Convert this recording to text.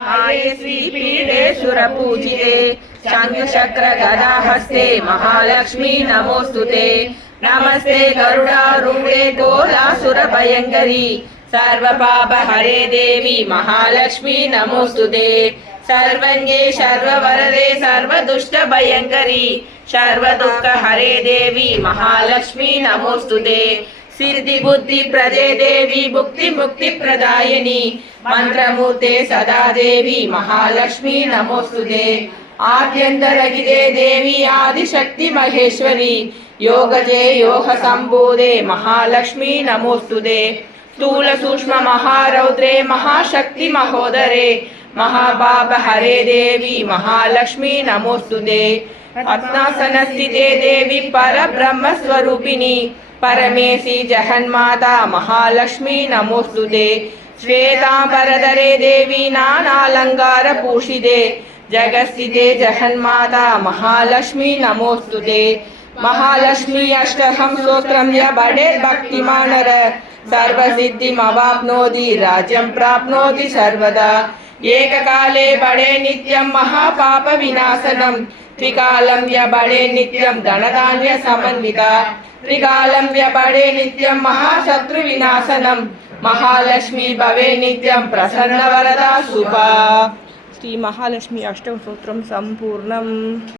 मायेश्री पीडे सुरपूजिते शंखचक्र गदाहस्ते महालक्ष्मी नमोस्तुते। नमस्ते गरुडारूढे गोलासुरभयङ्करी सर्वपापहरे देवी महालक्ष्मी नमोस्तुते। सर्वज्ञे सर्ववरदे सर्वदुष्टभयङ्करी सर्वदुःखहरे देवी महालक्ष्मी नमोस्तुते। सिद्धि बुद्धि प्रदे देवी भुक्ति मुक्ति प्रदायिनी मंत्रमूर्ते सदा देवी महालक्ष्मी नमोस्तुते। आद्यन्तरहिते देवी आदिशक्ति महेश्वरी योगजे योग संबोधे महालक्ष्मी नमोस्तुते। स्थूल सूक्ष्म महारौद्रे महाशक्ति महोदरे महापाप हरे देवी महालक्ष्मी नमोस्तुते। पद्मासनस्थिते देवी परब्रह्म स्वरूपिणी परमेशी जगन्माता महालक्ष्मी नमोस्तुते। श्वेतांबरधरे देवी नानालंकार पूषिते जगस्थिते जगन्माता महालक्ष्मी नमोस्तुते। महालक्ष्मी अष्टकं स्तोत्रं य बडे भक्तिमानर सर्वसिद्धिमवाप्नोति राज्यं प्राप्नोति सर्वदा। एककाले बडे नित्यं महापाप विनाशनं त्रिकालं य बडे नित्यं धनधान्य समन्विता त्रिकालं य बडे नित्यं महाशत्रु विनाशनं महालक्ष्मी भवे नित्यं प्रसन्न वरदा शुभा। श्री महालक्ष्मी अष्टकं स्तोत्रं संपूर्णम्।